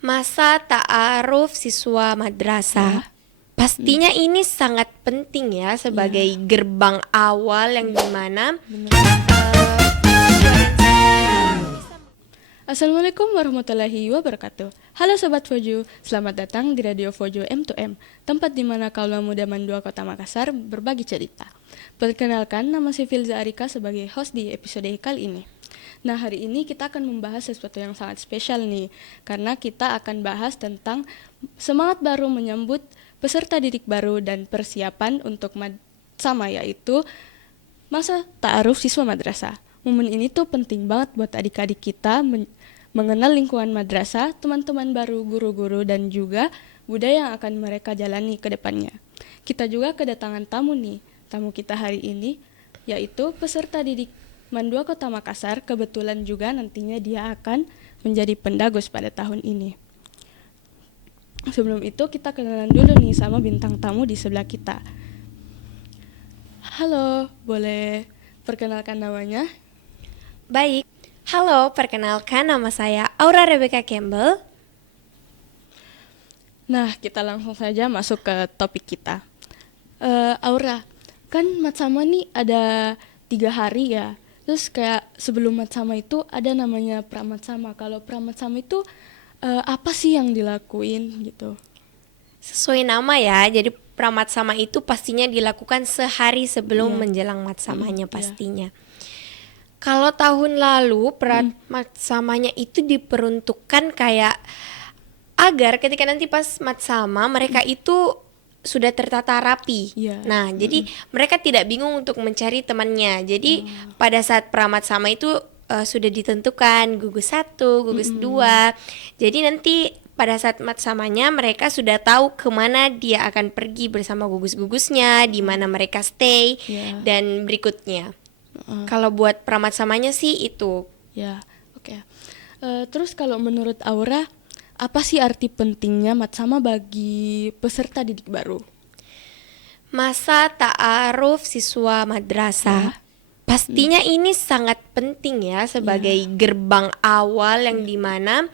Masa ta'aruf siswa madrasah. Pastinya ini sangat penting ya sebagai gerbang awal yang dimana Assalamualaikum warahmatullahi wabarakatuh. Halo Sobat Fojo, selamat datang di Radio Fojo M2M, tempat di mana kaula muda Mandua Kota Makassar berbagi cerita. Perkenalkan, nama saya Filza Arika sebagai host di episode kali ini. Nah, hari ini kita akan membahas sesuatu yang sangat spesial nih, karena kita akan bahas tentang semangat baru menyambut peserta didik baru dan persiapan untuk sama, yaitu masa ta'aruf siswa madrasah. Momen ini tuh penting banget buat adik-adik kita mengenal lingkungan madrasah, teman-teman baru, guru-guru, dan juga budaya yang akan mereka jalani ke depannya. Kita juga kedatangan tamu nih. Tamu kita hari ini yaitu peserta didik Mandua Kota Makassar. Kebetulan juga nantinya dia akan menjadi pendagus pada tahun ini. Sebelum itu kita kenalan dulu nih sama bintang tamu di sebelah kita. Halo, boleh perkenalkan namanya? baik. Halo, perkenalkan nama saya Aura Rebecca Campbell. Nah, kita langsung saja masuk ke topik kita. Aura, kan Matsama nih ada 3 hari ya. Terus kayak sebelum Matsama itu ada namanya Pramatsama. Kalau Pramatsama itu apa sih yang dilakuin gitu? Sesuai nama ya, jadi pramatsama itu pastinya dilakukan sehari sebelum menjelang matsamanya pastinya. Kalau tahun lalu matsamanya itu diperuntukkan kayak agar ketika nanti pas matsama mereka itu sudah tertata rapi. Nah, jadi mereka tidak bingung untuk mencari temannya. Jadi pada saat pramatsama itu sudah ditentukan gugus 1, gugus 2. Jadi nanti pada saat matsamanya mereka sudah tahu kemana dia akan pergi bersama gugus-gugusnya, di mana mereka stay, dan berikutnya. Kalau buat pramatsamanya sih itu. Ya, oke. Terus kalau menurut Aura, apa sih arti pentingnya Matsama bagi peserta didik baru? Masa ta'aruf siswa madrasah. Pastinya ini sangat penting ya sebagai gerbang awal yang dimana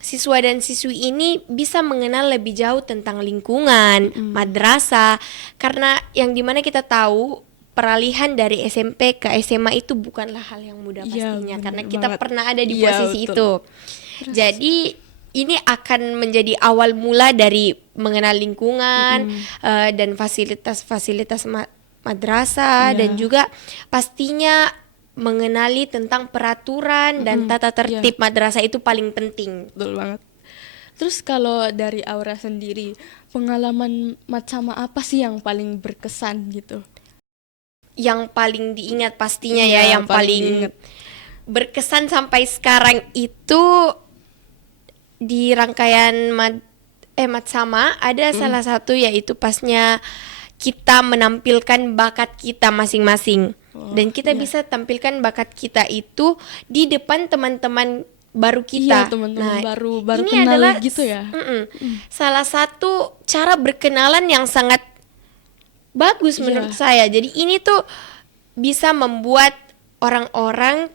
siswa dan siswi ini bisa mengenal lebih jauh tentang lingkungan, madrasah. Karena yang dimana kita tahu peralihan dari SMP ke SMA itu bukanlah hal yang mudah pastinya, karena kita pernah ada di posisi itu. Jadi ini akan menjadi awal mula dari mengenal lingkungan dan fasilitas-fasilitas madrasah, dan juga pastinya mengenali tentang peraturan dan tata tertib madrasah itu paling penting. Betul banget. Terus kalau dari Aura sendiri, pengalaman Matsama apa sih yang paling berkesan gitu? Yang paling diingat pastinya yang paling berkesan sampai sekarang itu di rangkaian Matsama ada salah satu, yaitu pasnya kita menampilkan bakat kita masing-masing. Dan kita bisa tampilkan bakat kita itu di depan teman-teman baru kita. Teman-teman baru ini kenal adalah gitu ya. Salah satu cara berkenalan yang sangat bagus menurut saya. Jadi ini tuh bisa membuat orang-orang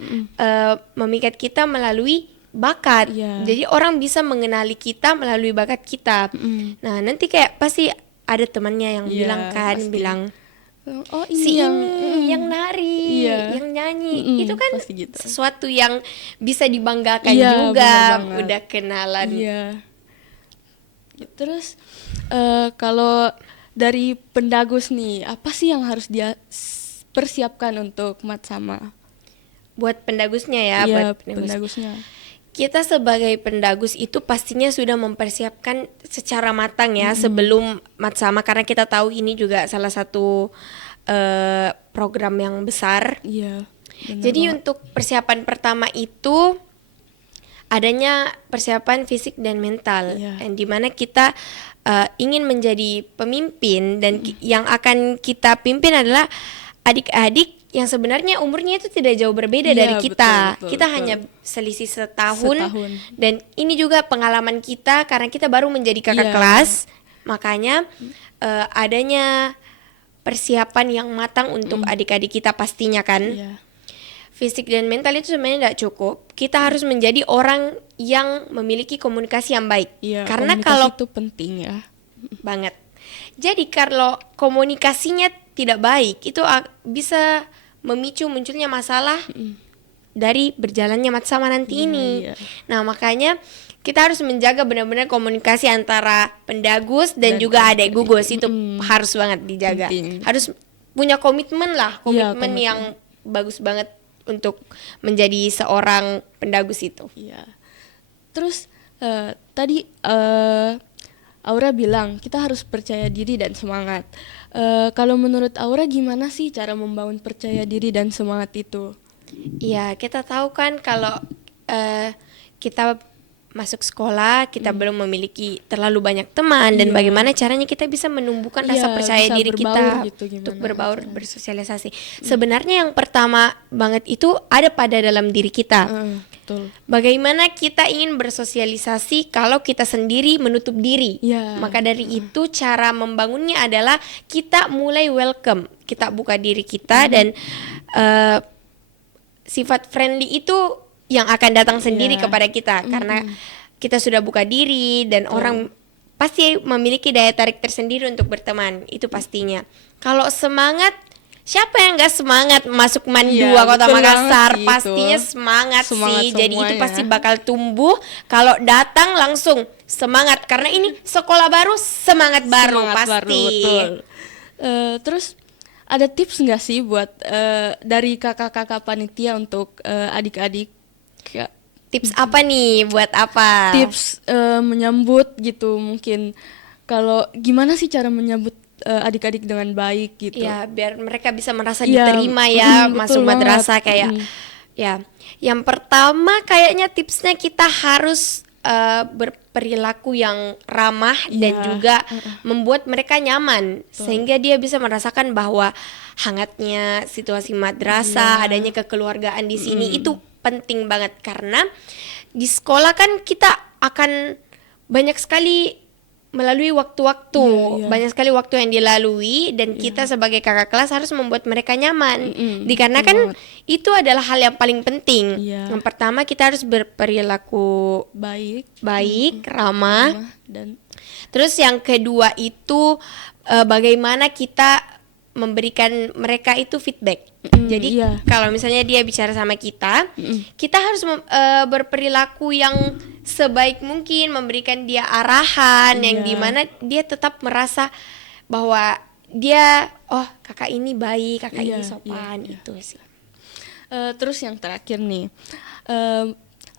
memikat kita melalui bakat. Jadi orang bisa mengenali kita melalui bakat kita. Nah, nanti kayak pasti ada temannya yang bilang Oh, si ini yang nari, yang nyanyi. Itu kan gitu. sesuatu yang bisa dibanggakan juga. Udah kenalan. Terus kalau dari pendagus nih, apa sih yang harus dia persiapkan untuk Matsama? Buat pendagusnya ya, buat pendagusnya. Kita sebagai pendagus itu pastinya sudah mempersiapkan secara matang ya sebelum Matsama, karena kita tahu ini juga salah satu program yang besar. Jadi untuk persiapan pertama itu adanya persiapan fisik dan mental, yang dimana kita ingin menjadi pemimpin, dan yang akan kita pimpin adalah adik-adik yang sebenarnya umurnya itu tidak jauh berbeda dari kita. Kita hanya selisih setahun. Dan ini juga pengalaman kita karena kita baru menjadi kakak kelas. Makanya adanya persiapan yang matang untuk adik-adik kita pastinya kan. fisik dan mental itu sebenarnya tidak cukup. Kita harus menjadi orang yang memiliki komunikasi yang baik. Iya, Karena komunikasi kalau itu penting ya. banget. Jadi kalau komunikasinya tidak baik, itu bisa memicu munculnya masalah dari berjalannya sama nanti Iya, ini. iya. Nah, makanya kita harus menjaga benar-benar komunikasi antara pendagus dan Dan juga adik gugus itu harus banget dijaga. Penting. Harus punya komitmen lah, Iya, komitmen komitmen. yang bagus banget untuk menjadi seorang pendagus itu. Iya. Terus tadi Aura bilang kita harus percaya diri dan semangat. Kalau menurut Aura gimana sih cara membangun percaya diri dan semangat itu? Iya, kita tahu kan kalau kita masuk sekolah, kita belum memiliki terlalu banyak teman dan Iya. bagaimana caranya kita bisa menumbuhkan rasa Iya, percaya bisa diri berbaur kita gitu, gimana untuk berbaur, bersosialisasi. Sebenarnya yang pertama banget itu ada pada dalam diri kita. Betul. Bagaimana kita ingin bersosialisasi kalau kita sendiri menutup diri. Iya. Maka dari itu cara membangunnya adalah kita mulai welcome. Kita buka diri kita dan sifat friendly itu yang akan datang sendiri Iya. kepada kita karena kita sudah buka diri dan orang pasti memiliki daya tarik tersendiri untuk berteman, itu pastinya. Kalau semangat, siapa yang gak semangat masuk MAN 2 Iya, Kota betul Makassar? banget sih Pastinya itu. semangat Semangat sih. Jadi itu semuanya. pasti bakal tumbuh kalau datang langsung semangat karena ini sekolah baru, semangat baru Semangat pasti. baru, betul. Terus ada tips nggak sih buat dari kakak-kakak panitia untuk adik-adik? Kayak Tips apa nih buat apa? tips menyambut gitu, mungkin kalau gimana sih cara menyambut adik-adik dengan baik gitu? Ya, biar mereka bisa merasa Iya, diterima ya, betul masuk banget. madrasah kayak ya. Yang pertama kayaknya tipsnya kita harus berperilaku yang ramah dan Iya, juga membuat mereka nyaman sehingga dia bisa merasakan bahwa hangatnya situasi madrasah, adanya kekeluargaan di sini itu penting banget karena di sekolah kan kita akan banyak sekali melalui waktu-waktu, Iya. banyak sekali waktu yang dilalui dan kita sebagai kakak kelas harus membuat mereka nyaman. Dikarenakan itu adalah hal yang paling penting. Iya. Yang pertama kita harus berperilaku baik, ramah. Dan Terus yang kedua itu bagaimana kita memberikan mereka itu feedback. Jadi iya. kalau misalnya dia bicara sama kita, kita harus berperilaku yang sebaik mungkin, memberikan dia arahan yang Iya. dimana dia tetap merasa bahwa dia kakak ini baik, kakak Iya, ini sopan, iya. itu sih. terus yang terakhir nih,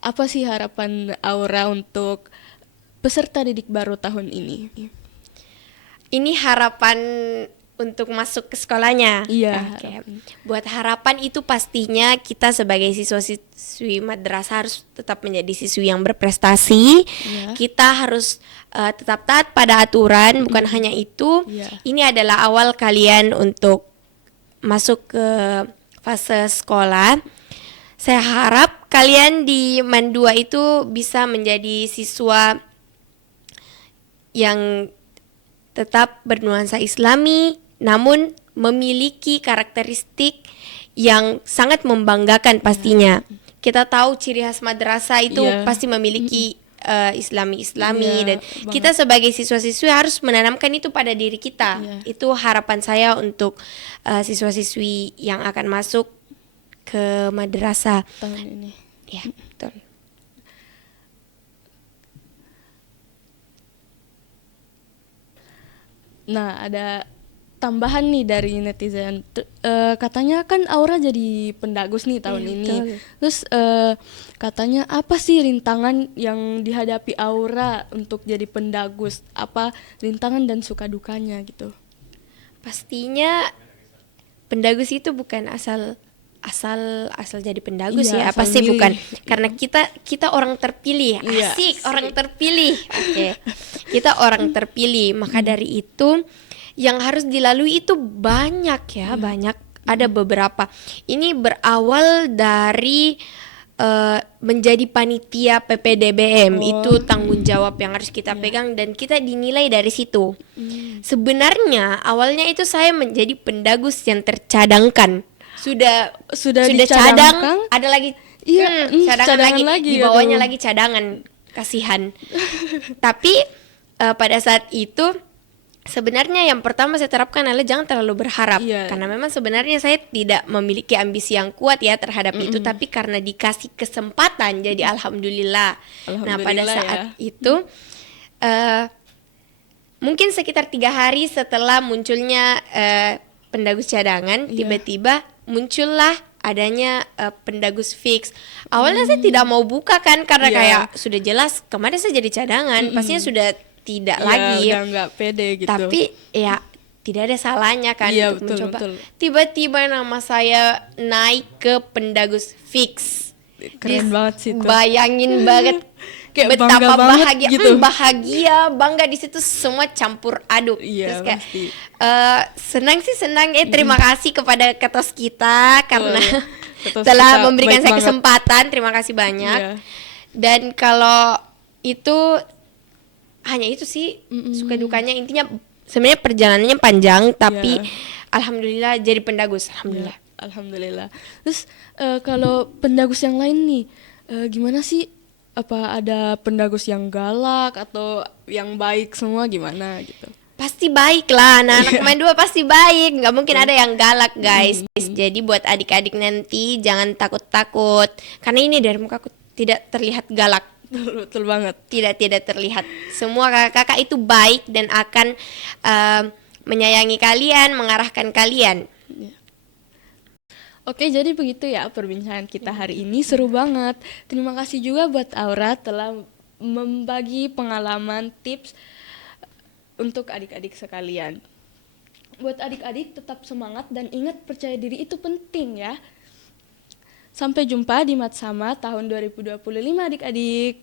apa sih harapan Aura untuk peserta didik baru tahun ini? Ini harapan untuk masuk ke sekolahnya. Iya, Oke. Buat harapan itu pastinya kita sebagai siswa-siswi madrasah harus tetap menjadi siswi yang berprestasi. Iya. Kita harus tetap taat pada aturan, bukan hanya itu. Iya. Ini adalah awal kalian untuk masuk ke fase sekolah. Saya harap kalian di MAN 2 itu bisa menjadi siswa yang tetap bernuansa Islami, namun memiliki karakteristik yang sangat membanggakan pastinya. Kita tahu ciri khas madrasah itu Iya. pasti memiliki Islami Iya, dan banget. kita sebagai siswa-siswi harus menanamkan itu pada diri kita. Iya. Itu harapan saya untuk siswa-siswi yang akan masuk ke madrasah. Tahun ini. Ya, betul. Nah, ada tambahan nih dari netizen. Katanya kan Aura jadi pendagus nih tahun Iya, ini. betul. Terus katanya apa sih rintangan yang dihadapi Aura untuk jadi pendagus? Apa rintangan dan suka dukanya gitu? Pastinya pendagus itu bukan asal jadi pendagus Iya, ya, asal pasti milih. bukan. Karena kita orang terpilih. Iya, Asik, orang terpilih. Oke. Kita orang terpilih. Maka dari itu yang harus dilalui itu banyak ya, banyak. Ada beberapa. Ini berawal dari menjadi panitia PPDBM. Itu tanggung jawab yang harus kita pegang dan kita dinilai dari situ. Sebenarnya awalnya itu saya menjadi pendagus yang tercadangkan. sudah cadang, dicadangkan. ada lagi Iya, cadangan lagi, di bawahnya aduh. lagi cadangan, kasihan. Tapi pada saat itu sebenarnya yang pertama saya terapkan adalah jangan terlalu berharap, Iya. karena memang sebenarnya saya tidak memiliki ambisi yang kuat ya terhadap itu, tapi karena dikasih kesempatan jadi alhamdulillah. Nah pada Alhamdulillah saat ya. itu mungkin sekitar 3 hari setelah munculnya pendagus cadangan, Iya. tiba-tiba muncullah adanya pendagus fix. Awalnya saya tidak mau buka kan, karena Iya. kayak sudah jelas kemarin saya jadi cadangan, pastinya sudah tidak Iya, lagi. udah nggak pede gitu. Tapi ya tidak ada salahnya kan Iya, untuk betul, mencoba. betul. Tiba-tiba nama saya naik ke pendagus fix. Keren banget sih itu. Bayangin banget Kayak betapa bangga banget bahagia, gitu. Bahagia, bangga di situ semua campur aduk. Iya, Terus kayak pasti. senang sih senang. Terima kasih kepada ketos kita karena Ketos telah kita memberikan baik saya banget. kesempatan. Terima kasih banyak. Iya. Dan kalau itu hanya itu sih suka dukanya, intinya sebenarnya perjalanannya panjang tapi Iya. alhamdulillah jadi pendagus, alhamdulillah. Ya, alhamdulillah. Terus kalau pendagus yang lain nih, gimana sih? Apa ada pendagus yang galak atau yang baik semua gimana gitu? Pasti baik lah, anak-anak main dua pasti baik, nggak mungkin ada yang galak guys. Jadi buat adik-adik nanti jangan takut-takut, karena ini dari mukaku tidak terlihat galak. Betul banget. Tidak terlihat. Semua kakak-kakak itu baik dan akan menyayangi kalian, mengarahkan kalian. Oke, jadi begitu ya perbincangan kita hari ini, seru banget. Terima kasih juga buat Aura telah membagi pengalaman, tips untuk adik-adik sekalian. Buat adik-adik tetap semangat dan ingat percaya diri itu penting ya. Sampai jumpa di Matsama tahun 2025 adik-adik.